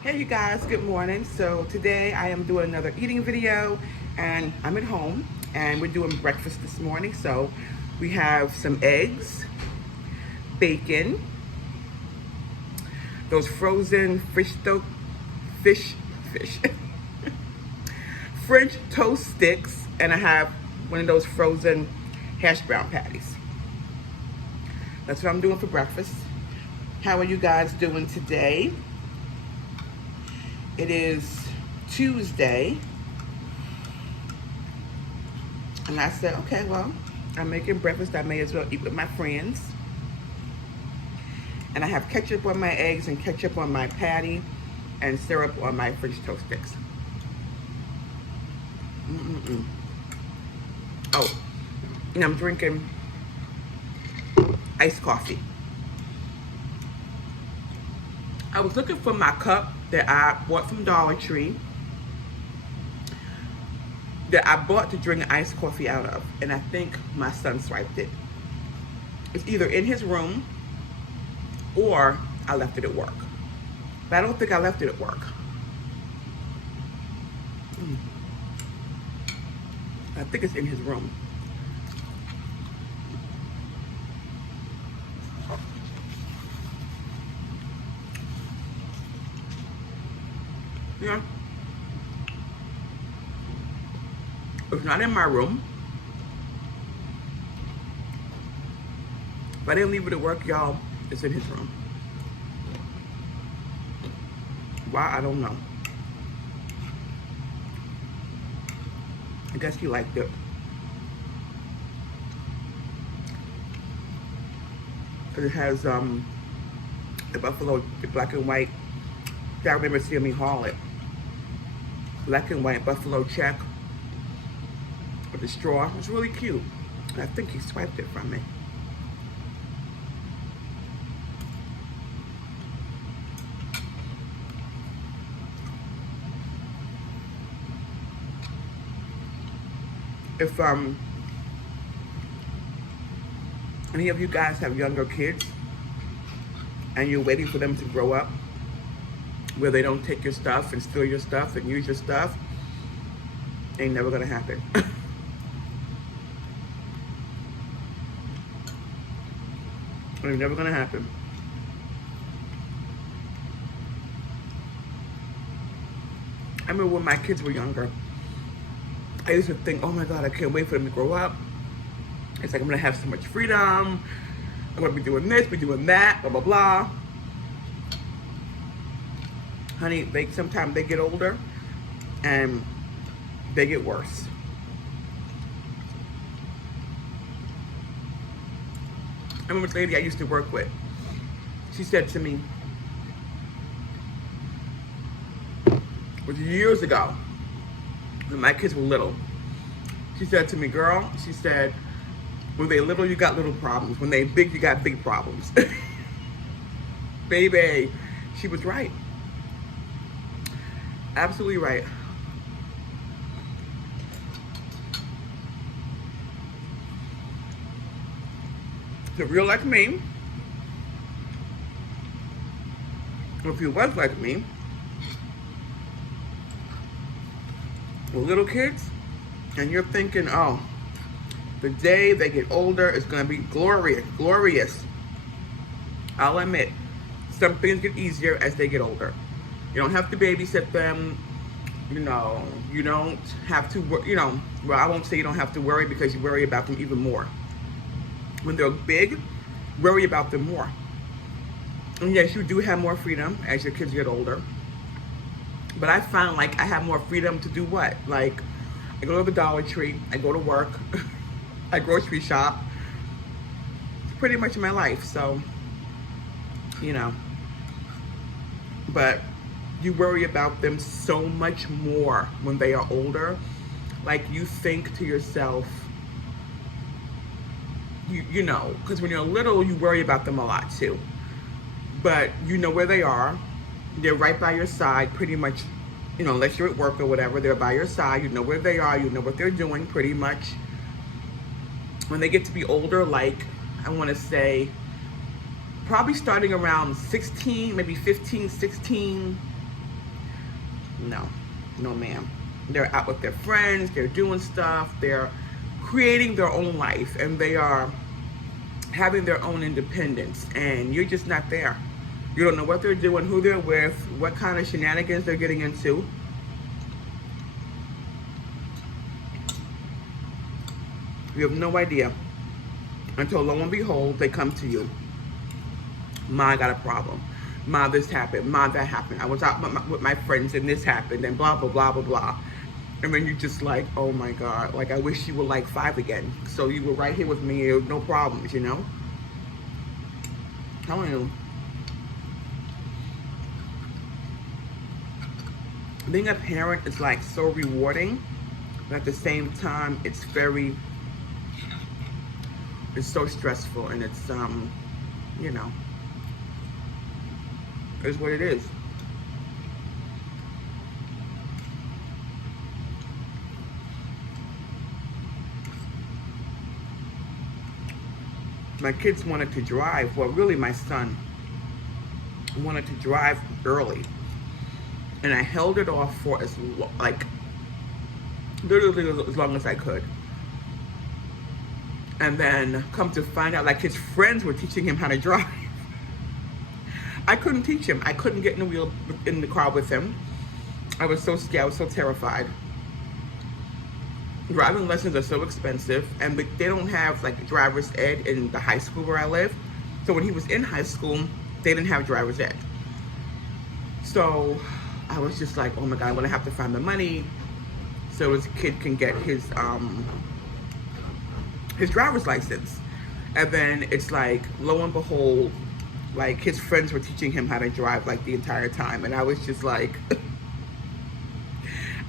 Hey you guys, good morning. So today I am doing another eating video and I'm at home and we're doing breakfast this morning. So we have some eggs, bacon, those frozen fish, fish, French toast sticks, and I have one of those frozen hash brown patties. That's what I'm doing for breakfast. How are you guys doing today? It is Tuesday. And I said, okay, well, I'm making breakfast. I may as well eat with my friends. And I have ketchup on my eggs and ketchup on my patty and syrup on my French toast sticks. Oh, and I'm drinking iced coffee. I was looking for my cup that I bought from Dollar Tree that I bought to drink iced coffee out of, and I think my son swiped it. It's either in his room or I left it at work. But I don't think I left it at work. I think it's in his room. Yeah. It's not in my room. If I didn't leave it at work, y'all, it's in his room. Why, I don't know. I guess he liked it. Because it has the buffalo, the black and white. I remember seeing me haul it. Black and white buffalo check with the straw. It's really cute. And I think he swiped it from me. If any of you guys have younger kids and you're waiting for them to grow up where they don't take your stuff and steal your stuff and use your stuff, ain't never gonna happen. Ain't never gonna happen. I remember when my kids were younger, I used to think, oh my God, I can't wait for them to grow up. It's like I'm gonna have so much freedom. I'm gonna be doing this, be doing that, blah, blah, blah. Honey, sometimes they get older and they get worse. I remember this lady I used to work with. She said to me, it was years ago, when my kids were little. She said to me, girl, she said, when they little, you got little problems. When they big, you got big problems. Baby, she was right. Absolutely right. So if you're like me, or if you was like me, with little kids, and you're thinking, oh, the day they get older is gonna be glorious, glorious. I'll admit, some things get easier as they get older. You don't have to babysit them. You know, you don't have to, well, I won't say you don't have to worry because you worry about them even more. When they're big, worry about them more. And yes, you do have more freedom as your kids get older. But I found like I have more freedom to do what? Like, I go to the Dollar Tree, I go to work, I grocery shop. It's pretty much my life, so, But you worry about them so much more when they are older. Like, you think to yourself, you know, because when you're little, you worry about them a lot too. But you know where they are. They're right by your side pretty much, unless you're at work or whatever, they're by your side. You know where they are, you know what they're doing pretty much. When they get to be older, like, I want to say, probably starting around 16, maybe 15, 16, No, no ma'am. They're out with their friends, they're doing stuff, they're creating their own life, and they are having their own independence, and you're just not there. You don't know what they're doing, who they're with, what kind of shenanigans they're getting into. You have no idea until lo and behold, they come to you. Ma, I got a problem. Ma, this happened. Ma, that happened. I was out with my friends and this happened and blah, blah, blah, blah, blah. And then you're just like, oh my God, like I wish you were like 5 again. So you were right here with me, no problems, you know? Telling you. Being a parent is like so rewarding, but at the same time, it's so stressful, and it's, you know, is what it is. My kids wanted to drive. Well, really, my son wanted to drive early, and I held it off for literally as long as I could. And then come to find out, like his friends were teaching him how to drive. I couldn't teach him. I couldn't get in the car with him. I was so scared. I was so terrified. Driving lessons are so expensive, and they don't have like driver's ed in the high school where I live. So when he was in high school, they didn't have driver's ed. So I was just like, oh my God, I'm gonna have to find the money so his kid can get his driver's license. And then it's like, lo and behold, like his friends were teaching him how to drive like the entire time. And I was just like,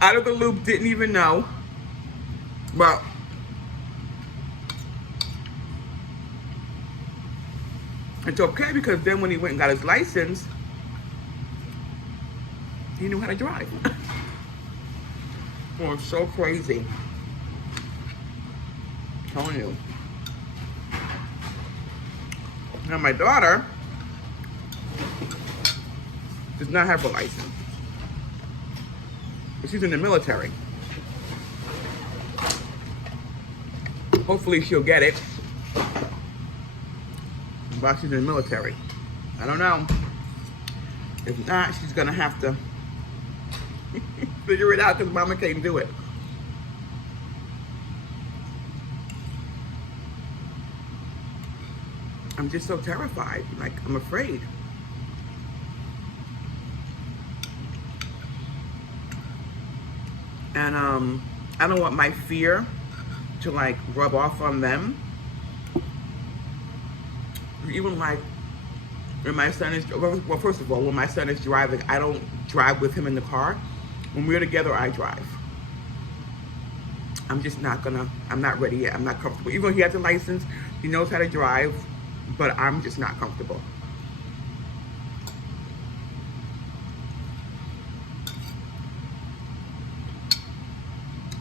out of the loop, didn't even know. But it's okay, because then when he went and got his license, he knew how to drive. Oh, it's so crazy. I'm telling you. Now my daughter does not have a license. But she's in the military. Hopefully she'll get it while she's in the military. I don't know. If not, she's gonna have to figure it out, because mama can't do it. I'm just so terrified. Like, I'm afraid. And I don't want my fear to like rub off on them. Even like when my son is, well, first of all, when my son is driving, I don't drive with him in the car. When we're together, I drive. I'm just not gonna, I'm not ready yet. I'm not comfortable. Even though he has a license, he knows how to drive, but I'm just not comfortable.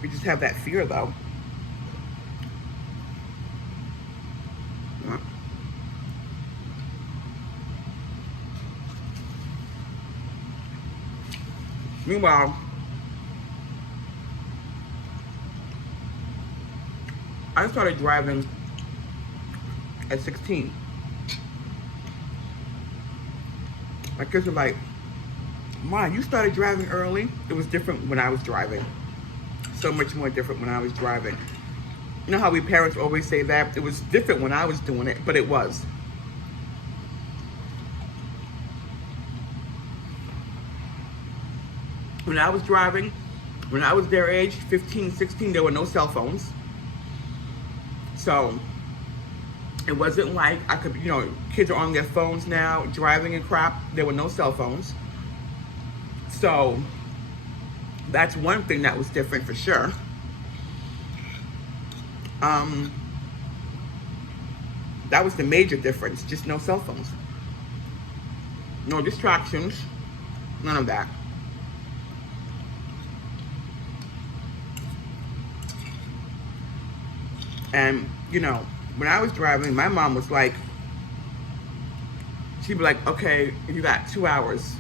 We just have that fear though. Meanwhile, I started driving at 16. My kids were like, "Mom, you started driving early." It was different when I was driving. So much more different when I was driving. You know how we parents always say that? It was different when I was doing it, but it was. When I was driving, when I was their age, 15, 16, there were no cell phones. So it wasn't like I could, you know, kids are on their phones now, driving and crap. There were no cell phones. So that's one thing that was different for sure. That was the major difference, just no cell phones. No distractions, none of that. And, you know, when I was driving, my mom was like, she'd be like, okay, you got 2 hours.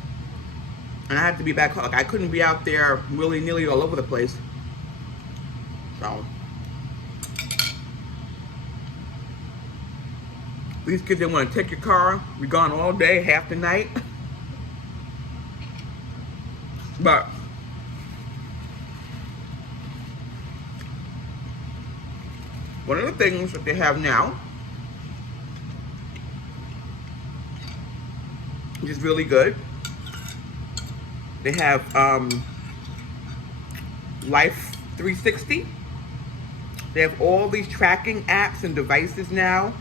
And I had to be back home. Like, I couldn't be out there willy-nilly all over the place. So these kids, they want to take your car, be gone all day, half the night. But one of the things that they have now, which is really good, they have Life 360. They have all these tracking apps and devices now,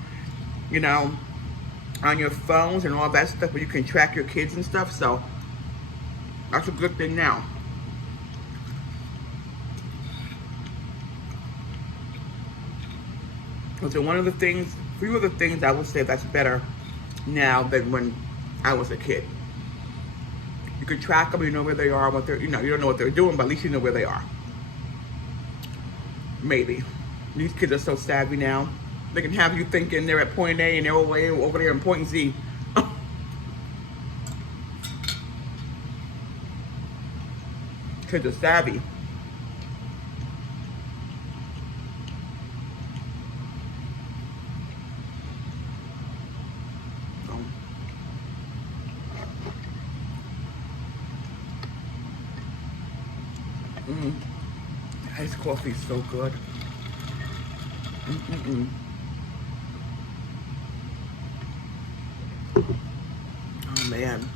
you know, on your phones and all that stuff where you can track your kids and stuff. So that's a good thing now. So one of the things, few of the things I would say that's better now than when I was a kid. You can track them, you know where they are, what they're, you know, you don't know what they're doing, but at least you know where they are. Maybe. These kids are so savvy now. They can have you thinking they're at point A and they're way over there in point Z. Kids are savvy. Iced coffee is so good. Oh man.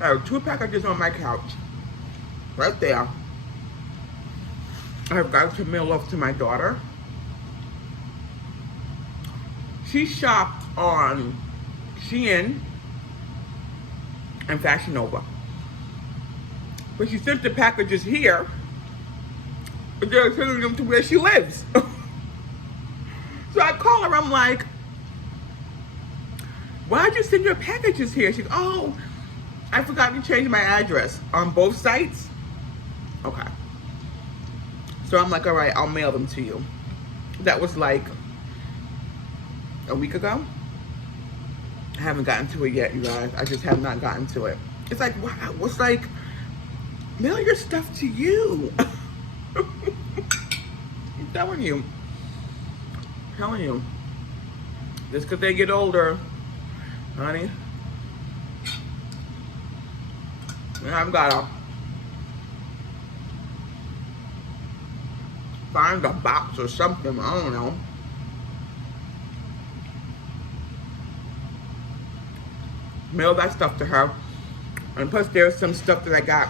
I have 2 packages on my couch. Right there. I've got to mail off to my daughter. She shopped on Shein and Fashion Nova. But she sent the packages here, but they're sending them to where she lives. So I call her, I'm like, why'd you send your packages here? She goes, oh, I forgot to change my address on both sites. Okay. So I'm like, all right, I'll mail them to you. That was like a week ago. I haven't gotten to it yet, you guys. I just have not gotten to it. It's like, wow, it's like, mail your stuff to you. I'm telling you. I'm telling you. Just because they get older, honey. I've got to find a box or something, I don't know. Mail that stuff to her. And plus there's some stuff that I got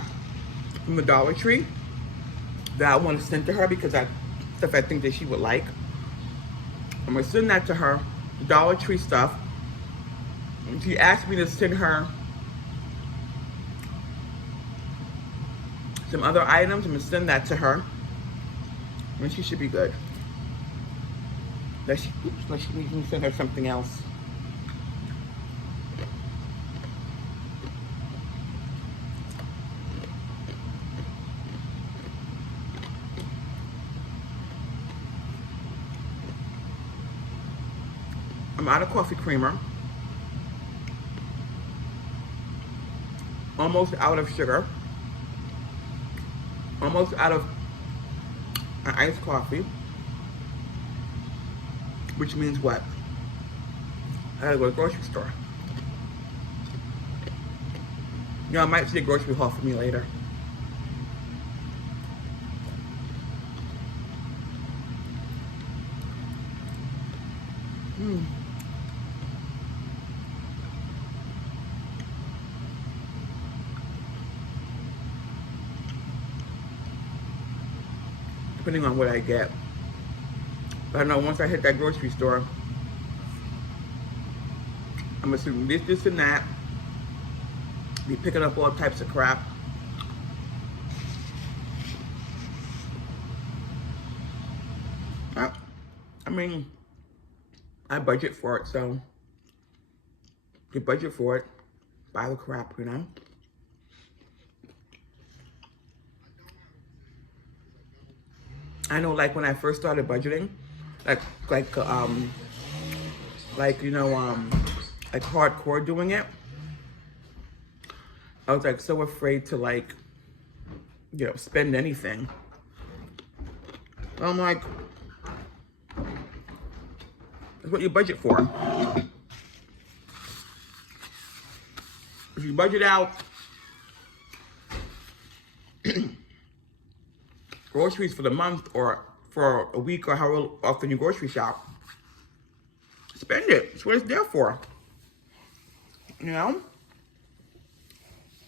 from the Dollar Tree that I want to send to her because that's stuff I think that she would like. I'm going to send that to her, Dollar Tree stuff. And she asked me to send her some other items. I'm going to send that to her. And she should be good. Let me send her something else. I'm out of coffee creamer. Almost out of sugar. Almost out of iced coffee, which means what? I gotta go to the grocery store. You know, I might see a grocery haul for me later. Depending on what I get. But I know once I hit that grocery store, I'm assuming this, and that. Be picking up all types of crap. I mean, I budget for it, so you budget for it. buy the crap, you know? I know, like, when I first started budgeting, like, like, like, you know, like hardcore doing it, I was like so afraid to like, you know, spend anything. I'm like, that's what you budget for. If you budget out groceries for the month or for a week or however often you grocery shop, spend it. That's what it's there for. You know?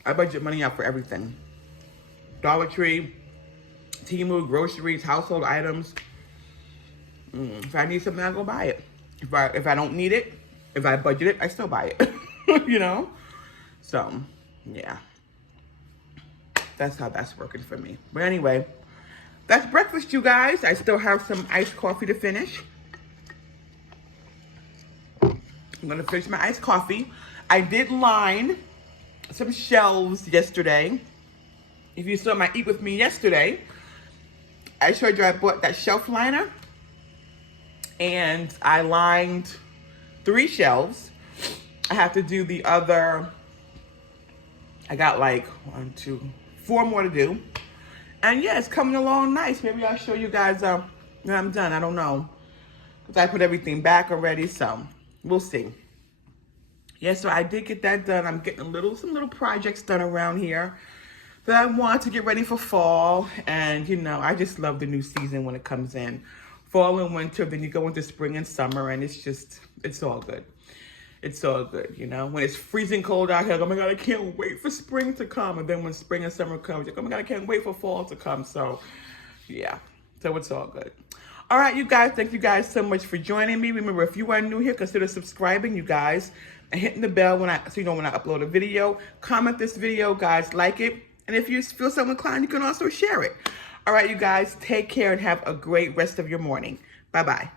I budget money out for everything. Dollar Tree, Temu, groceries, household items. If I need something, I go buy it. If I don't need it, if I budget it, I still buy it. You know? So, yeah. That's how that's working for me. But anyway, that's breakfast, you guys. I still have some iced coffee to finish. I'm gonna finish my iced coffee. I did line some shelves yesterday. If you saw my Eat With Me yesterday, I showed you I bought that shelf liner. And I lined 3 shelves. I have to do the other, I got like 1, 2, 4 more to do. And yeah, it's coming along nice. Maybe I'll show you guys when I'm done. I don't know. Because I put everything back already, so we'll see. Yeah, so I did get that done. I'm getting some little projects done around here that I want to get ready for fall. And, you know, I just love the new season when it comes in. Fall and winter, then you go into spring and summer, and it's all good. It's all good, you know? When it's freezing cold out here, like, oh my God, I can't wait for spring to come. And then when spring and summer comes, like, oh my God, I can't wait for fall to come. So, yeah. So it's all good. All right, you guys, thank you guys so much for joining me. Remember, if you are new here, consider subscribing, you guys, and hitting the bell so you know when I upload a video. Comment this video, guys, like it. And if you feel so inclined, you can also share it. All right, you guys, take care and have a great rest of your morning. Bye-bye.